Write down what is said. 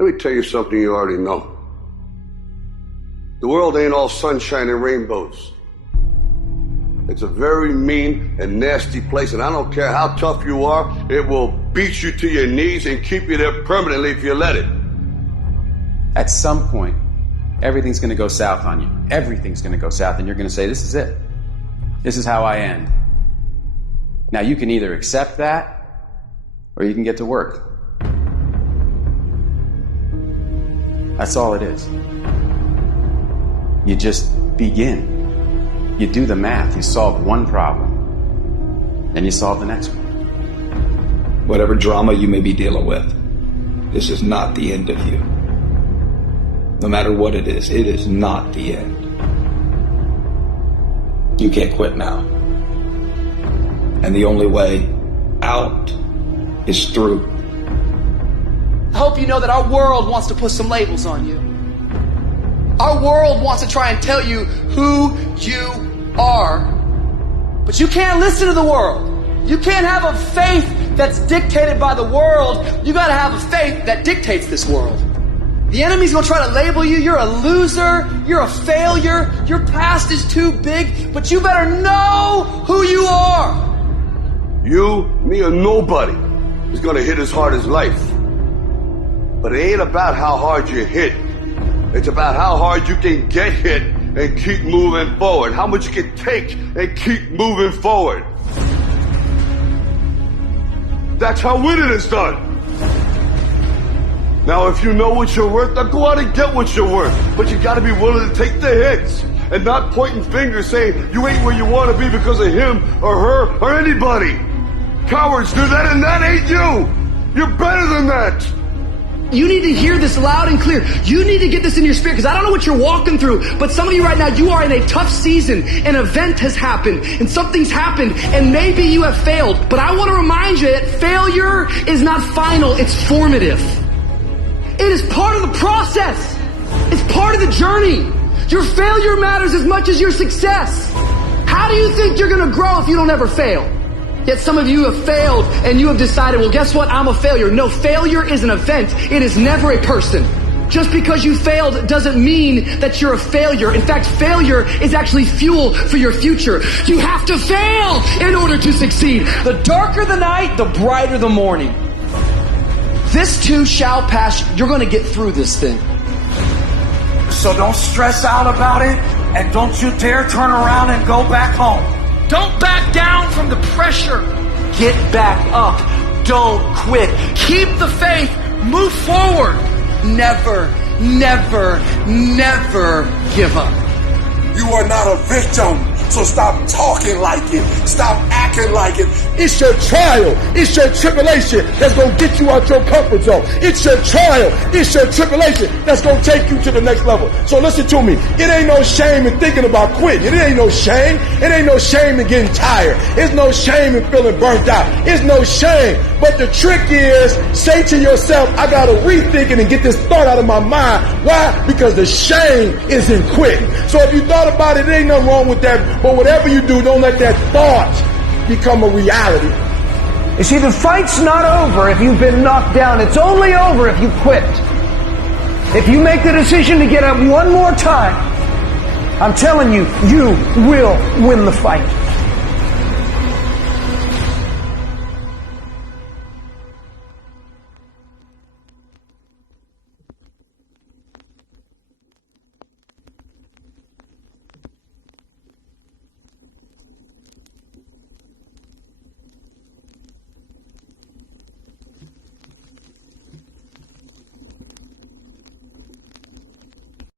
Let me tell you something you already know. The world ain't all sunshine and rainbows. It's a very mean and nasty place, and I don't care how tough you are, it will beat you to your knees and keep you there permanently if you let it. At some point, everything's going to go south on you. Everything's going to go south, and you're going to say, this is it. This is how I end. Now, you can either accept that, or you can get to work. That's all it is. You just begin. You do the math. You solve one problem, then you solve the next one. Whatever drama you may be dealing with, this is not the end of you. No matter what it is not the end. You can't quit now. And the only way out is through. I hope you know that our world wants to put some labels on you. Our world wants to try and tell you who you are. But you can't listen to the world. You can't have a faith that's dictated by the world. You gotta have a faith that dictates this world. The enemy's gonna try to label you. You're a loser. You're a failure. Your past is too big. But you better know who you are. You, me, or nobody is gonna hit as hard as life. But it ain't about how hard you hit. It's about how hard you can get hit and keep moving forward. How much you can take and keep moving forward. That's how winning is done. Now, if you know what you're worth, then go out and get what you're worth. But you gotta be willing to take the hits and not pointing fingers saying you ain't where you want to be because of him or her or anybody. Cowards do that, and that ain't you. You're better than that. You need to hear this loud and clear. You need to get this in your spirit, because I don't know what you're walking through, but some of you right now, you are in a tough season. An event has happened, and something's happened, and maybe you have failed. But I want to remind you that failure is not final, it's formative. It is part of the process. It's part of the journey. Your failure matters as much as your success. How do you think you're going to grow if you don't ever fail? Yet some of you have failed and you have decided, well, guess what? I'm a failure. No, failure is an event. It is never a person. Just because you failed doesn't mean that you're a failure. In fact, failure is actually fuel for your future. You have to fail in order to succeed. The darker the night, the brighter the morning. This too shall pass. You're going to get through this thing. So don't stress out about it, and don't you dare turn around and go back home. Don't back down from the pressure. Get back up. Don't quit. Keep the faith. Move forward. Never, never, never give up. You are not a victim. So stop talking like it. Stop acting like it. It's your trial. It's your tribulation that's going to get you out your comfort zone. It's your trial. It's your tribulation that's going to take you to the next level. So listen to me. It ain't no shame in thinking about quitting. It ain't no shame. It ain't no shame in getting tired. It's no shame in feeling burnt out. It's no shame. But the trick is, say to yourself, I got to rethink it and get this thought out of my mind. Why? Because the shame is in quitting. So if you thought about it, there ain't nothing wrong with that. But whatever you do, don't let that thought become a reality. You see, the fight's not over if you've been knocked down. It's only over if you quit. If you make the decision to get up one more time, I'm telling you, you will win the fight.